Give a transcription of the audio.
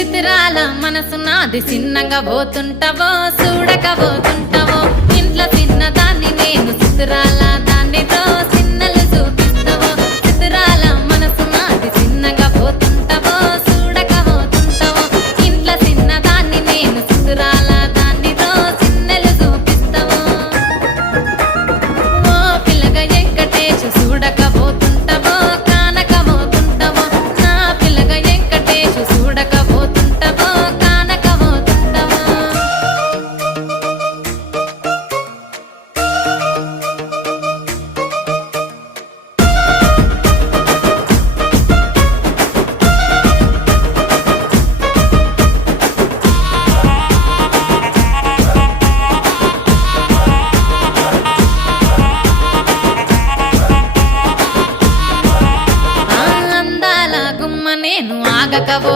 చిత్రాల మనసు నాది చిన్నగా పోతుంటావో చూడకపోతుంటావో ఇంట్లో చిన్నదాన్ని నేను చిత్రాల దాన్నితో చిన్నలు చూపిస్తావో చిత్రాల మనసు నాది చిన్నగా పోతుంటావో చూడకపోతుంటావో ఇంట్లో చిన్నదాన్ని నేను చిత్రాల దాన్నితో చిన్నలు చూపిస్తావో ఓ పిల్లగా వెంకటేశు చూడకపోతుంటావో కానకపోతుంటావో నా పిల్లగా వెంకటేశు చూడకపోతుంటావో కానకపోతుంటావో అందాల గుమ్మ నేను ఆగకపోతుంటావో